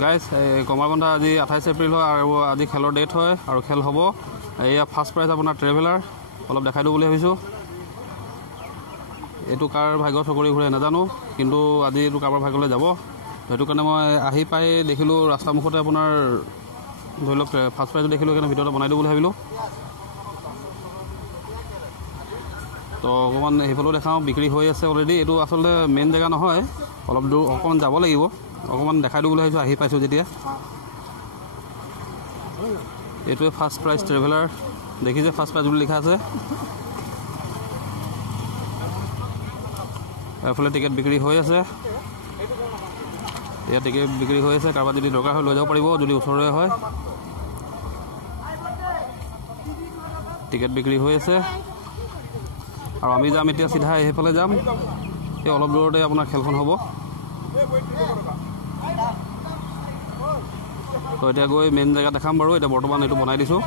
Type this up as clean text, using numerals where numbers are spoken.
Guys Kamarbandha আজি 28 এপ্ৰিল হয় আৰু আজি খেলৰ ডেট হয় আৰু খেল হ'ব। এয়া ফাৰ্ষ্ট প্ৰাইজ আপোনাৰ ট্ৰেভেলাৰ, অলপ দেখাই দিওঁ বুলি ভাবিছোঁ। এইটো কাৰ ভাগ্য চকৰি ঘূৰে নাজানো, কিন্তু আজি এইটো কাৰোবাৰ ভাগ্যলৈ যাব। সেইটো কাৰণে মই আহি পাই দেখিলোঁ ৰাস্তা মুখতে আপোনাৰ ধৰি লওক ফাৰ্ষ্ট প্ৰাইজটো দেখিলোঁ, সেইকাৰণে ভিডিঅ'টো বনাই দিওঁ বুলি ভাবিলোঁ। তো অকণমান সেইফালেও দেখাওঁ, বিক্ৰী হৈ আছে অলৰেডি। এইটো আচলতে মেইন জেগা নহয়, অলপ দূৰ অকণমান যাব লাগিব। অকণমান দেখাই দিওঁ বুলি ভাবিছোঁ আহি পাইছোঁ যেতিয়া। এইটোৱে ফাৰ্ষ্ট প্ৰাইজ ট্ৰেভেলাৰ, দেখিছে ফাৰ্ষ্ট প্ৰাইজ বুলি লিখা আছে। এফালে টিকেট বিক্ৰী হৈ আছে, ইয়াত টিকেট বিক্ৰী হৈ আছে। কাৰোবাৰ যদি দৰকাৰ হয় লৈ যাব পাৰিব, যদি ওচৰৰে হয়। টিকেট বিক্ৰী হৈ আছে আৰু আমি যাম এতিয়া চিধা সেইফালে যাম। এই অলপ দূৰতে আপোনাৰ খেলখন হ'ব। তো এতিয়া গৈ মেইন জেগা দেখাম বাৰু। এতিয়া বৰ্তমান এইটো বনাই দিছোঁ।